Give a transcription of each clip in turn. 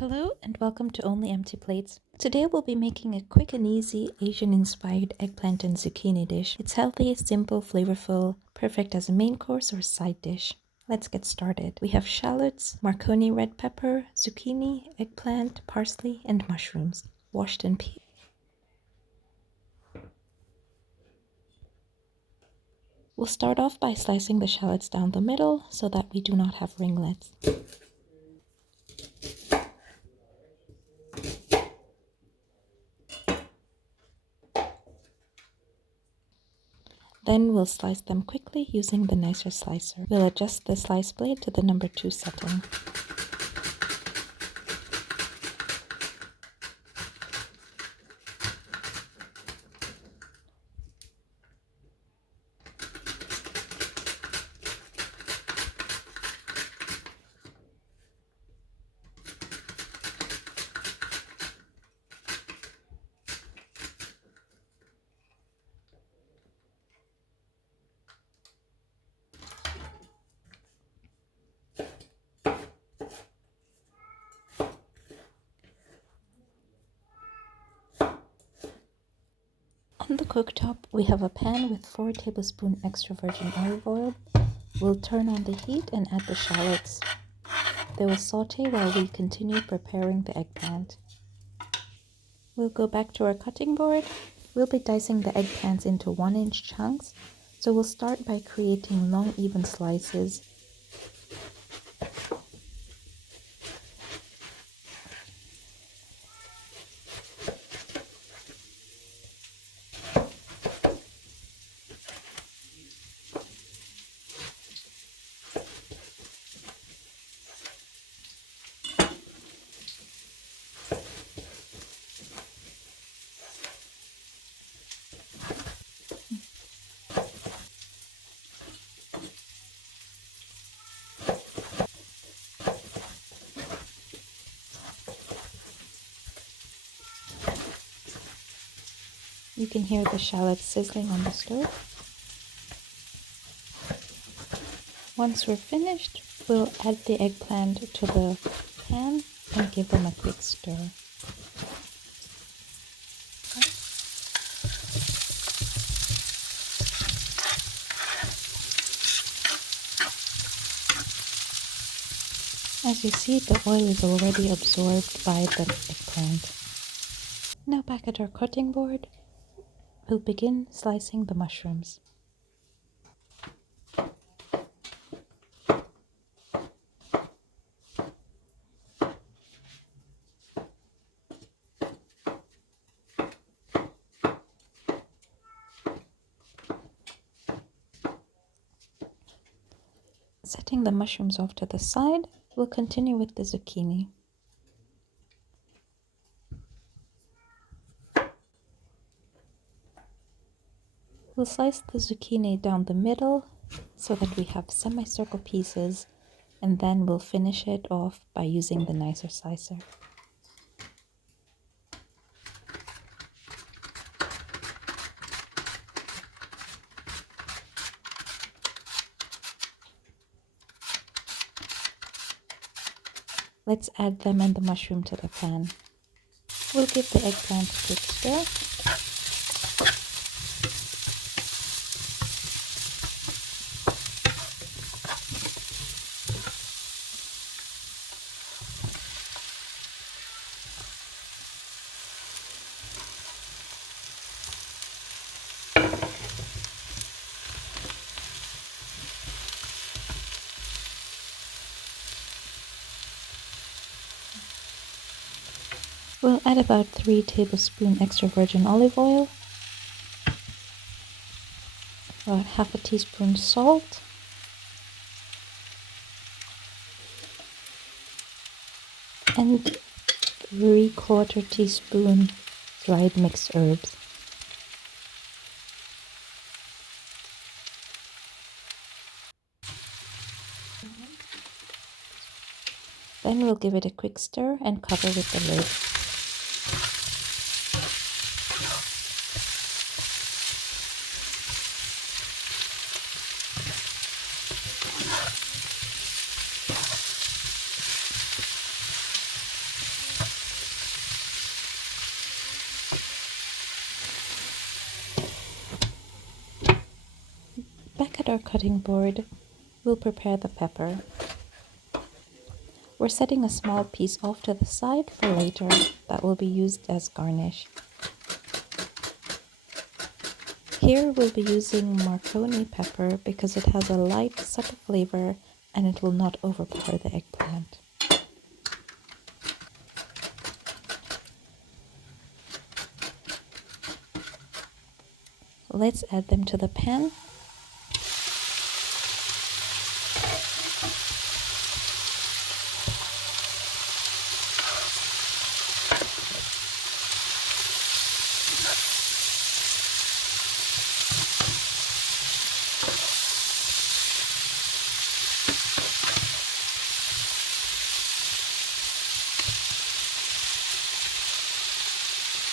Hello and welcome to Only Empty Plates. Today we'll be making a quick and easy Asian-inspired eggplant and zucchini dish. It's healthy, simple, flavorful, perfect as a main course or side dish. Let's get started. We have shallots, marconi red pepper, zucchini, eggplant, parsley, and mushrooms, washed and peeled. We'll start off by slicing the shallots down the middle so that we do not have ringlets. Then we'll slice them quickly using the nicer slicer. We'll adjust the slice blade to the number 2 setting. On the cooktop, we have a pan with 4 tablespoons extra virgin olive oil. We'll turn on the heat and add the shallots. They will saute while we continue preparing the eggplant. We'll go back to our cutting board. We'll be dicing the eggplants into 1-inch chunks, so we'll start by creating long, even slices. You can hear the shallots sizzling on the stove. Once we're finished, we'll add the eggplant to the pan and give them a quick stir. As you see, the oil is already absorbed by the eggplant. Now back at our cutting board, we'll begin slicing the mushrooms. Setting the mushrooms off to the side, we'll continue with the zucchini. We'll slice the zucchini down the middle so that we have semicircle pieces, and then we'll finish it off by using the nicer slicer. Let's add them and the mushroom to the pan. We'll give the eggplant a quick stir. We'll add about 3 tablespoons extra virgin olive oil, about half a teaspoon salt, and 3/4 teaspoon dried mixed herbs. Then we'll give it a quick stir and cover with the lid. our cutting board, we'll prepare the pepper. We're setting a small piece off to the side for later that will be used as garnish. Here we'll be using marconi pepper because it has a light, subtle flavor and it will not overpower the eggplant. Let's add them to the pan.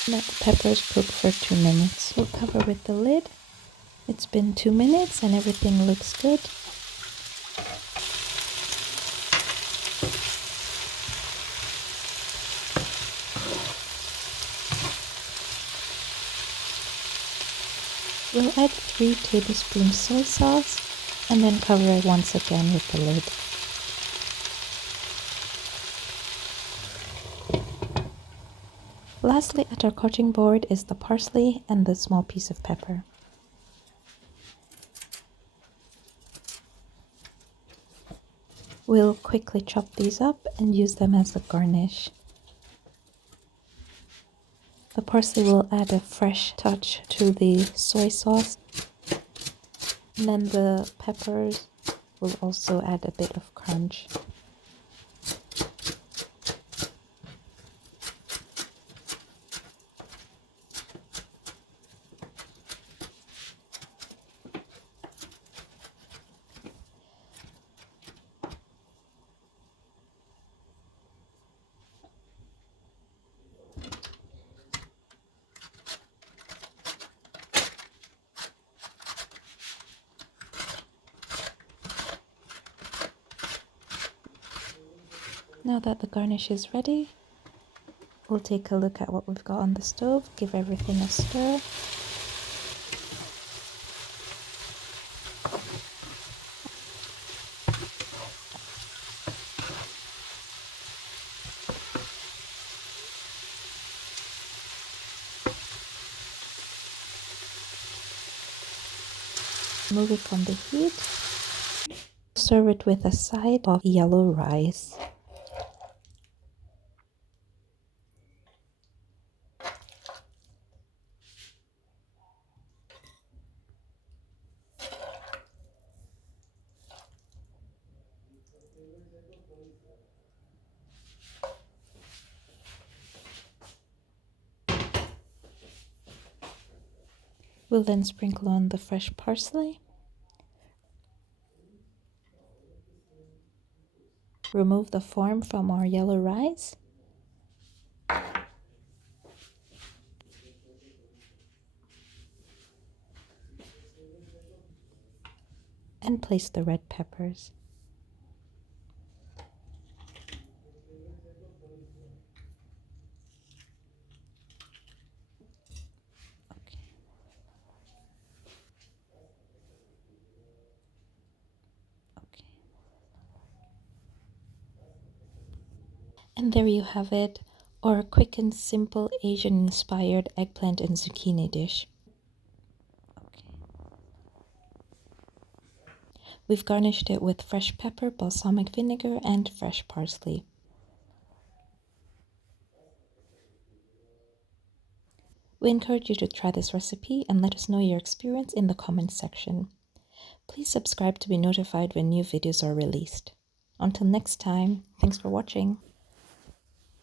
Let the peppers cook for 2 minutes. We'll cover with the lid. It's been 2 minutes and everything looks good. We'll add 3 tablespoons soy sauce and then cover it once again with the lid. Lastly, at our cutting board is the parsley and the small piece of pepper. We'll quickly chop these up and use them as a garnish. The parsley will add a fresh touch to the soy sauce. And then the peppers will also add a bit of crunch. Now that the garnish is ready, we'll take a look at what we've got on the stove, give everything a stir. Move it from the heat. Serve it with a side of yellow rice. We'll then sprinkle on the fresh parsley. Remove the foam from our yellow rice. And place the red peppers. Okay. Okay. And there you have it, our quick and simple Asian-inspired eggplant and zucchini dish. Okay. We've garnished it with fresh pepper, balsamic vinegar, and fresh parsley. We encourage you to try this recipe and let us know your experience in the comments section. Please subscribe to be notified when new videos are released. Until next time, thanks for watching.